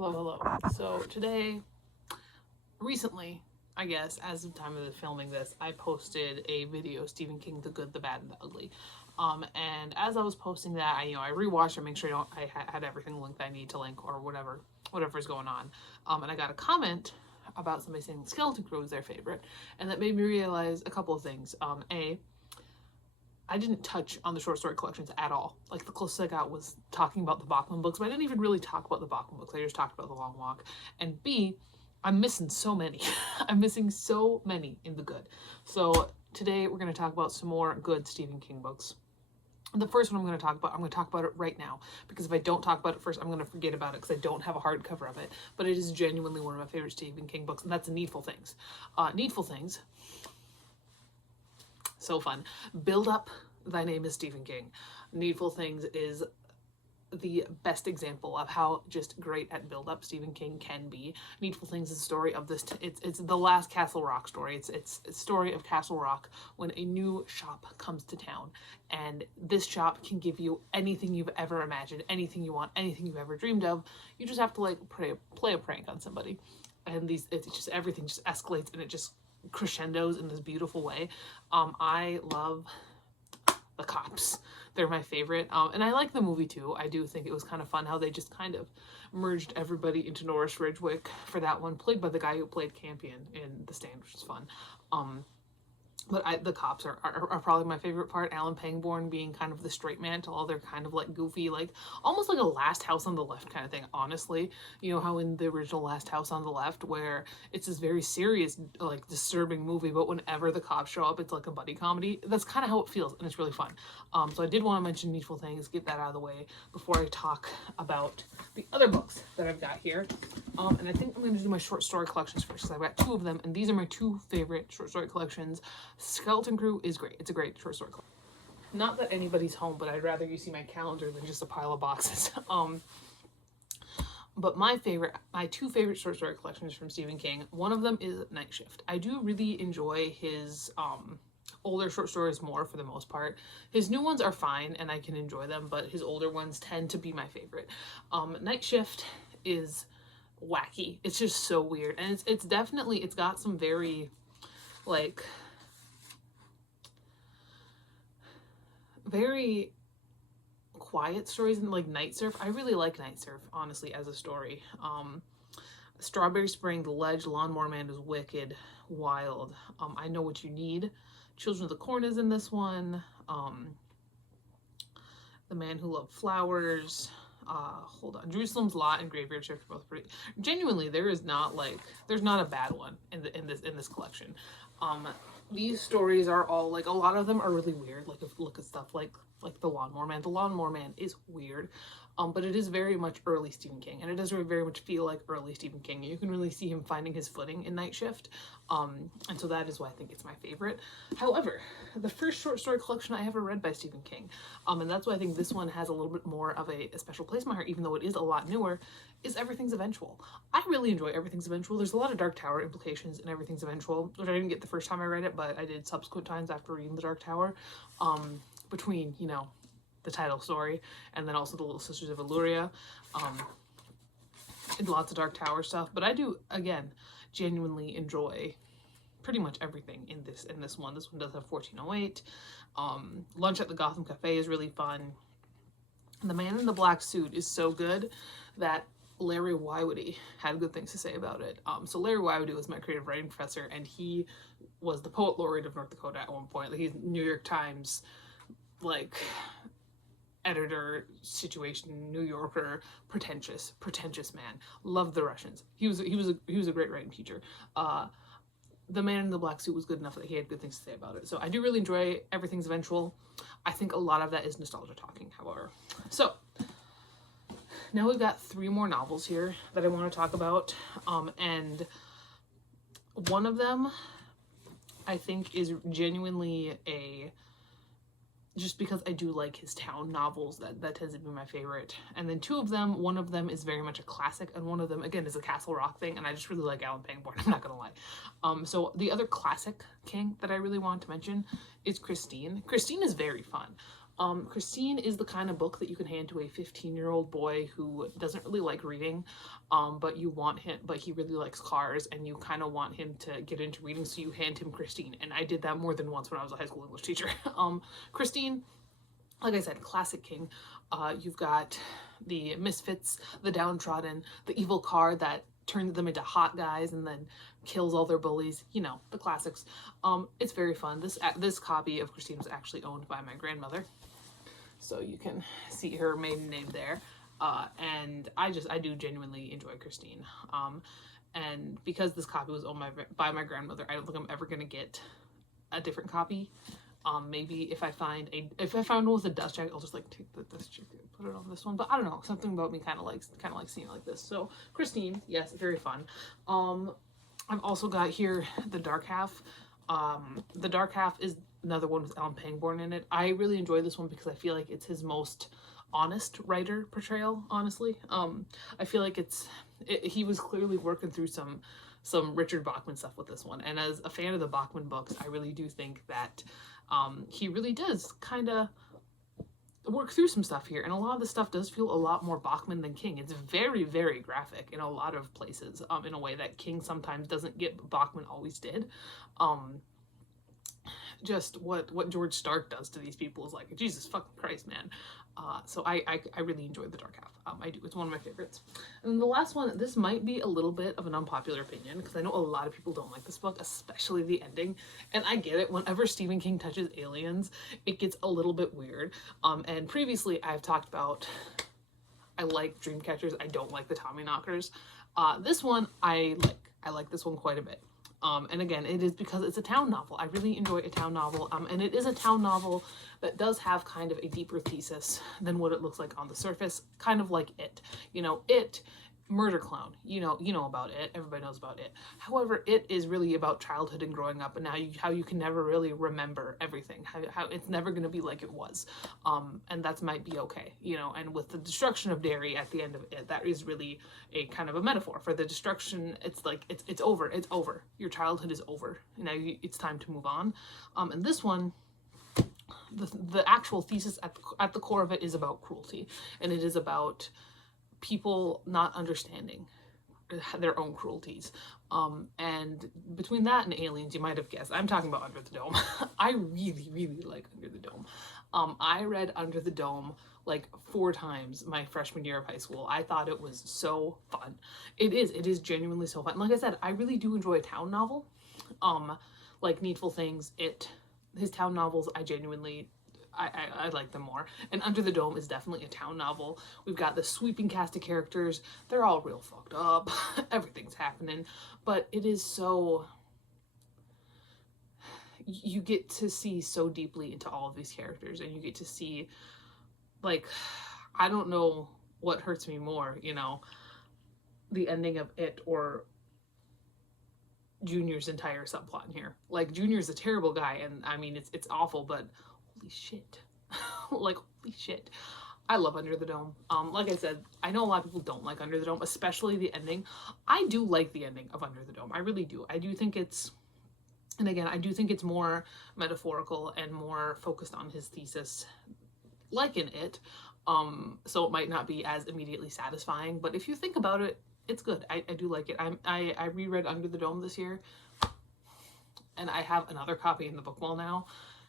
Hello, hello. So today, recently, I guess, as of the time of filming this, I posted a video, Stephen King, The Good, the Bad, and the Ugly. And as I was posting that, I rewatched it, make sure I had everything linked that I need to link or whatever's going on. And I got a comment about somebody saying Skeleton Crew was their favorite, and that made me realize a couple of things. I didn't touch on the short story collections at all. Like, the closest I got was talking about the Bachman books, but I didn't even really talk about the Bachman books. I just talked about The Long Walk. And B, I'm missing so many. I'm missing so many in the good. So today we're going to talk about some more good Stephen King books. The first one I'm going to talk about it right now, because if I don't talk about it first, I'm going to forget about it because I don't have a hardcover of it. But it is genuinely one of my favorite Stephen King books, and that's Needful Things. Needful Things, so fun. Build Up, Thy Name is Stephen King. Needful Things is the best example of how just great at build up Stephen King can be. Needful Things is a story of this. It's the last Castle Rock story. It's a story of Castle Rock when a new shop comes to town, and this shop can give you anything you've ever imagined, anything you want, anything you've ever dreamed of. You just have to like play a prank on somebody, and everything just escalates and it just crescendos in this beautiful way. I love the cops. They're my favorite. And I like the movie too. I do think it was kind of fun how they just kind of merged everybody into Norris Ridgwick for that one, played by the guy who played Campion in The Stand, which is fun. But the cops are probably my favorite part. Alan Pangborn being kind of the straight man to all their kind of like goofy, like almost like a Last House on the Left kind of thing, honestly. You know how in the original Last House on the Left, where it's this very serious, like disturbing movie, but whenever the cops show up, it's like a buddy comedy. That's kind of how it feels, and it's really fun. So I did want to mention Needful Things, get that out of the way before I talk about the other books that I've got here. And I think I'm going to do my short story collections first, because I've got two of them, and these are my two favorite short story collections. Skeleton Crew is great. It's a great short story collection. Not that anybody's home, but I'd rather you see my calendar than just a pile of boxes. But my two favorite short story collections from Stephen King, one of them is Night Shift. I do really enjoy his older short stories more for the most part. His new ones are fine and I can enjoy them, but his older ones tend to be my favorite. Night Shift is wacky. It's just so weird, and it's got some very like very quiet stories, and like Night Surf. I really like Night Surf, honestly, as a story. Strawberry Spring, The Ledge, Lawnmower Man is wicked, wild. I Know What You Need, Children of the Corn is in this one. The Man Who Loved Flowers. Hold on. Jerusalem's Lot and Graveyard Shift are both pretty. Genuinely, there's not a bad one in this collection. These stories are all like, a lot of them are really weird. Like, if you look at stuff like The Lawnmower Man. The Lawnmower Man is weird, but it is very much early Stephen King, and it does very much feel like early Stephen King. You can really see him finding his footing in Night Shift, and so that is why I think it's my favorite. However, the first short story collection I ever read by Stephen King, and that's why I think this one has a little bit more of a special place in my heart, even though it is a lot newer, is Everything's Eventual. I really enjoy Everything's Eventual. There's a lot of Dark Tower implications in Everything's Eventual, which I didn't get the first time I read it, but I did subsequent times after reading The Dark Tower, between, the title story and then also The Little Sisters of Illyria, and lots of Dark Tower stuff. But I do, again, genuinely enjoy pretty much everything in this one. This one does have 1408. Lunch at the Gotham Cafe is really fun. The Man in the Black Suit is so good that Larry Wywoody had good things to say about it. So Larry Wywoody was my creative writing professor, and he was the poet laureate of North Dakota at one point. Like, he's New York Times, like, editor situation, New Yorker, pretentious man. Loved the Russians. He was a great writing teacher. The Man in the Black Suit was good enough that he had good things to say about it. So I do really enjoy Everything's Eventual. I think a lot of that is nostalgia talking, however. So now we've got 3 more novels here that I want to talk about, and one of them I think is genuinely just because I do like his town novels, that tends to be my favorite. And then 2 of them, one of them is very much a classic, and one of them, again, is a Castle Rock thing, and I just really like Alan Pangborn, I'm not gonna lie. So the other classic King that I really want to mention is Christine. Christine is very fun. Christine is the kind of book that you can hand to a 15-year-old boy who doesn't really like reading, but he really likes cars, and you kind of want him to get into reading, so you hand him Christine. And I did that more than once when I was a high school English teacher. Christine, like I said, classic King. You've got the misfits, the downtrodden, the evil car that turns them into hot guys and then kills all their bullies, you know, the classics. It's very fun. This copy of Christine was actually owned by my grandmother, so you can see her maiden name there. And I do genuinely enjoy Christine. And because this copy was owned by my grandmother, I don't think I'm ever gonna get a different copy. Maybe if I find one with a dust jacket, I'll just like take the dust jacket and put it on this one. But I don't know, something about me kind of like seeing it like this. So Christine, yes, very fun. I've also got here The Dark Half. The Dark Half is another one with Alan Pangborn in it. I really enjoy this one because I feel like it's his most honest writer portrayal, honestly. I feel like he was clearly working through some Richard Bachman stuff with this one. And as a fan of the Bachman books, I really do think that he really does kind of work through some stuff here, and a lot of the stuff does feel a lot more Bachman than King. It's very, very graphic in a lot of places, in a way that King sometimes doesn't get, but Bachman always did. Just what George Stark does to these people is like, Jesus fucking Christ, man. So I really enjoyed The Dark Half. I do. It's one of my favorites. And the last one, this might be a little bit of an unpopular opinion, because I know a lot of people don't like this book, especially the ending. And I get it. Whenever Stephen King touches aliens, it gets a little bit weird. And previously I've talked about, I like Dreamcatchers. I don't like the Tommyknockers. This one, I like this one quite a bit. And again, it is because it's a town novel. I really enjoy a town novel. And it is a town novel that does have kind of a deeper thesis than what it looks like on the surface. Kind of like It. You know, It, murder clown. You know about It. Everybody knows about It. However, It is really about childhood and growing up, and how you can never really remember everything. How it's never going to be like it was. And that might be okay. You know, and with the destruction of Derry at the end of It, that is really a kind of a metaphor for the destruction. It's like, it's over. It's over. Your childhood is over. Now it's time to move on. And this one, the actual thesis at the core of it is about cruelty, and it is about people not understanding their own cruelties. And between that and aliens, you might have guessed, I'm talking about Under the Dome. I really, really like Under the Dome. I read Under the Dome like 4 times my freshman year of high school. I thought it was so fun. It is genuinely so fun. Like I said, I really do enjoy a town novel. Like Needful Things, his town novels, I like them more. And Under the Dome is definitely a town novel. We've got the sweeping cast of characters. They're all real fucked up. Everything's happening. But it is so... You get to see so deeply into all of these characters, and you get to see, like, I don't know what hurts me more, you know, the ending of It or Junior's entire subplot in here. Like, Junior's a terrible guy, and I mean, it's awful, but holy shit. Like, holy shit. I love Under the Dome. Like I said, I know a lot of people don't like Under the Dome, especially the ending. I do like the ending of Under the Dome. I really do. I do think it's, and again, I do think it's more metaphorical and more focused on his thesis, like in It. So it might not be as immediately satisfying, but if you think about it, it's good. I do like it. I reread Under the Dome this year, and I have another copy in the bookwall now.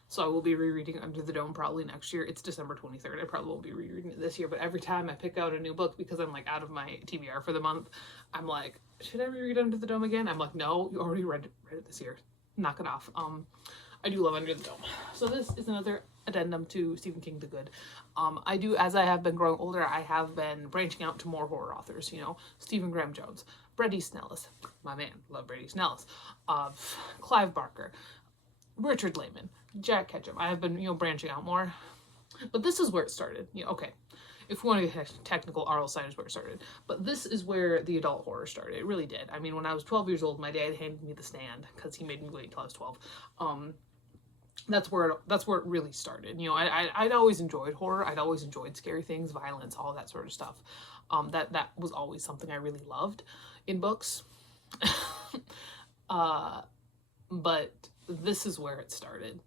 So I will be rereading Under the Dome probably next year. It's December 23rd. I probably won't be rereading it this year, but every time I pick out a new book, because I'm like out of my TBR for the month, I'm like, should I reread Under the Dome again? I'm like, no, you already read it this year. Knock it off. I do love Under the Dome. So this is another addendum to Stephen King the Good. As I have been growing older, I have been branching out to more horror authors, you know, Stephen Graham Jones, Bret Easton Ellis, my man, love Bret Easton Ellis, Clive Barker, Richard Lehman, Jack Ketchum. I have been, you know, branching out more. But this is where it started. You know, okay, if we want to get technical, R.L. Stine is where it started. But this is where the adult horror started. It really did. I mean, when I was 12 years old, my dad handed me The Stand because he made me wait until I was 12. That's where it really started. You know, I'd always enjoyed horror. I'd always enjoyed scary things, violence, all that sort of stuff. That was always something I really loved in books. But this is where it started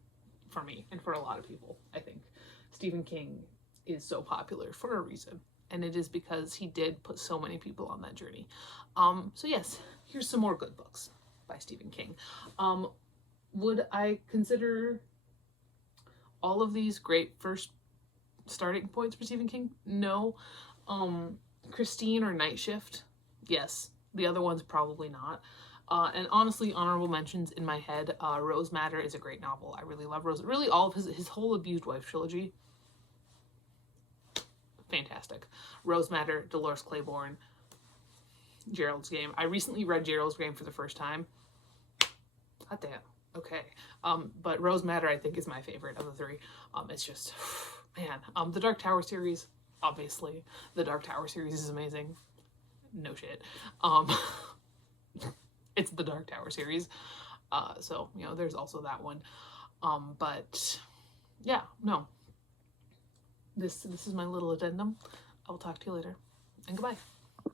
for me and for a lot of people, I think. Stephen King is so popular for a reason, and it is because he did put so many people on that journey. So yes, here's some more good books by Stephen King. Would I consider all of these great first starting points for Stephen King? No. Christine or Night Shift? Yes. The other ones probably not. And honestly, honorable mentions in my head. Rose Madder is a great novel. I really love Rose. Really, all of his whole Abused Wife trilogy, fantastic. Rose Madder, Dolores Claiborne, Gerald's Game. I recently read Gerald's Game for the first time. God damn. Okay. But Rose Madder, I think, is my favorite of the three. It's just, man. The Dark Tower series, obviously. The Dark Tower series is amazing. No shit. It's the Dark Tower series. So, you know, there's also that one. But yeah, no. This is my little addendum. I will talk to you later. And goodbye.